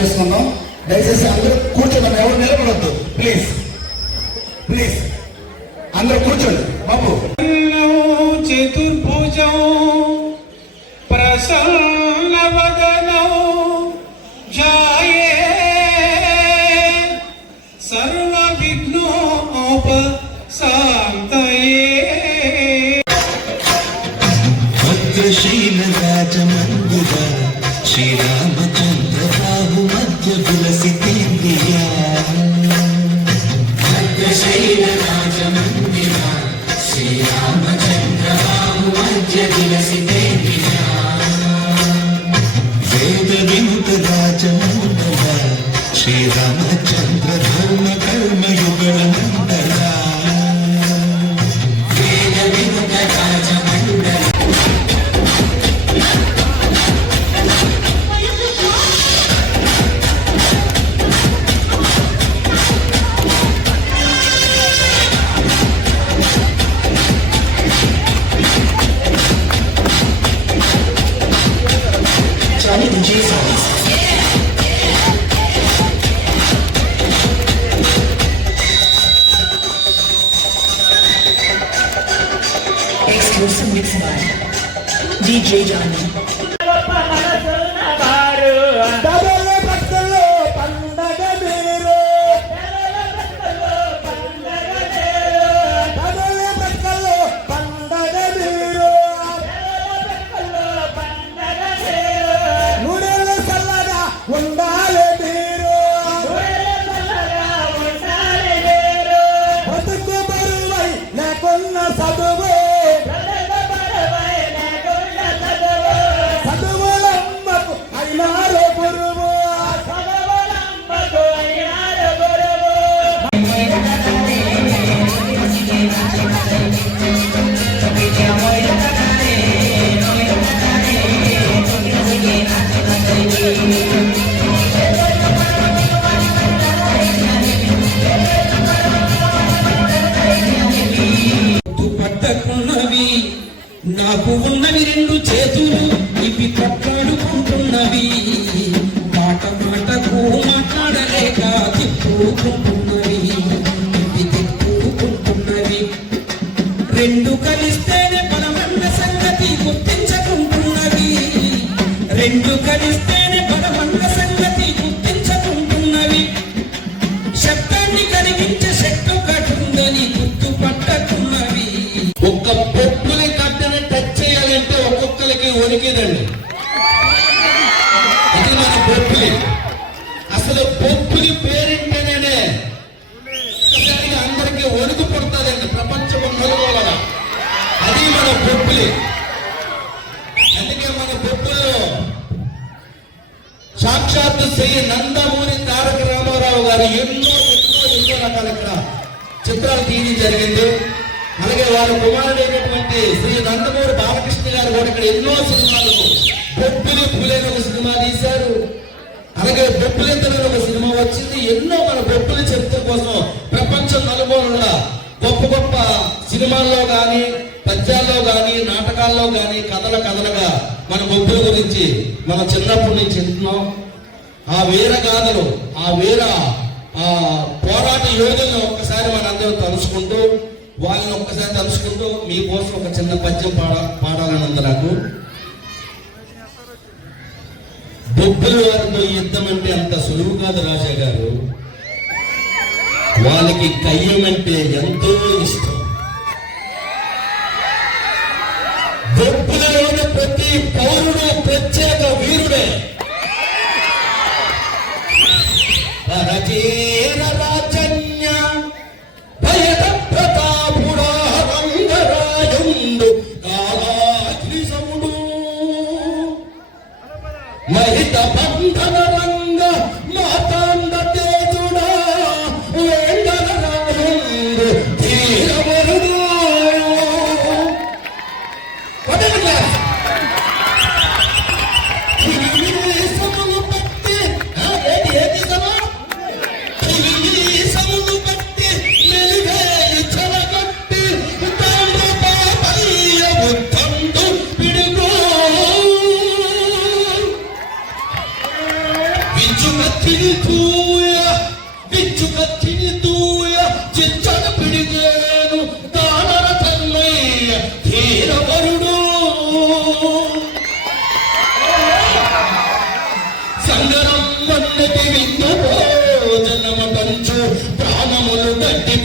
చేసుకుందాం. దయచేసి అందరూ కూర్చోండి, ఎవరు నిలబడద్దు ప్లీజ్ ప్లీజ్, అందరూ కూర్చోండి బాబు. చతుర్భుజం ప్రసన్న వదనం జాయే సర్వ విఘ్నోపశాంతయే. భద్రశీల రాజమందిర శ్రీరామచంద్ర బాహు మధ్య విలసితేంద్రియ. భద్రశీల రాజమందిర శ్రీరామచంద్ర బాహు మధ్య విలసితేంద్రియ. వేద విముత రాజమందిర శ్రీరామచంద్ర ధర్మ కర్మ యుగల మండల. వేద విముత రాజమండల exclusive mix by DJ Johnny. నాకు ఉన్నవి రెండు చేతులు, ఇవి కొట్లాడుకుంటున్నవి. మాట మాటకు మాట్లాడలేక తిప్పుకుంటున్నవి, ఇవి తిప్పుకుంటున్నవి. రెండు కలిస్తేనే బలమన్న సంగతి గుర్తించకుంటున్నవి. రెండు కలిస్తేనే బలమన్న సంగతి గుర్తించకుంటున్నవి. శబ్దాన్ని కలిగించే శక్తి ఒకటి ఉందని గుర్తుపట్టకున్నవి. ఒక్క పొప్పుని కట్టని టచ్ చేయాలంటే ఒక్కొక్కరికి వణికిదండి. ఇది మన పొప్పులి. అసలు పొప్పులి పేరింటేనే ఒకసారిగా అందరికీ వణుకు పడుతుందండి ప్రపంచం నలుగోలగా. అది మన పొప్పులి. అందుకే మన పొప్పుల్లో సాక్షాత్తు శ్రీ నందమూరి తారక రామారావు గారు ఎన్నో రకాల ఇక్కడ చిత్రాలు తీయడం జరిగింది. అలాగే వారి కుమారుడైనటువంటి శ్రీ నందమూరి బాలకృష్ణ గారు కూడా ఇక్కడ ఎన్నో సినిమాలు, బొబ్బిలి పులేని ఒక సినిమా తీశారు. అలాగే బొబ్బిలింతలని ఒక సినిమా వచ్చింది. ఎన్నో మన బొబ్బిలి చరిత్ర కోసం ప్రపంచం నలుమూలల గొప్ప గొప్ప సినిమాల్లో కానీ, పద్యాల్లో కానీ, నాటకాల్లో కానీ కథలుగా మన బొబ్బిలి గురించి మనం చిన్నప్పటి నుంచి వింటున్నాం. ఆ వీర గాథలు, ఆ వీర పోరాట యోధులను ఒక్కసారి మనందరం తలుచుకుంటూ, వాళ్ళని ఒక్కసారి తలుచుకుంటూ మీకోసం ఒక చిన్న పద్యం పాడాలని ఉంది నాకు. బొబ్బిలి వారితో యుద్ధం అంటే అంత సులువు కాదు రాజా గారు. వాళ్ళకి కయ్యం అంటే ఎంతో ఇష్టం. బొబ్బిలిలోని ప్రతి పౌరుడు ప్రత్యేక వీరుడే. రచేర రాజన్య భయద ప్రతాపుడా రంగరాజుండు కాలాగ్నిసముడు మహిత బంధన రంగ మాతాండ తేజుడా వేంగరాజుండు ధీరవరుడు. సమలు పట్టి ఏది సమా ప్రాణములు గట్టి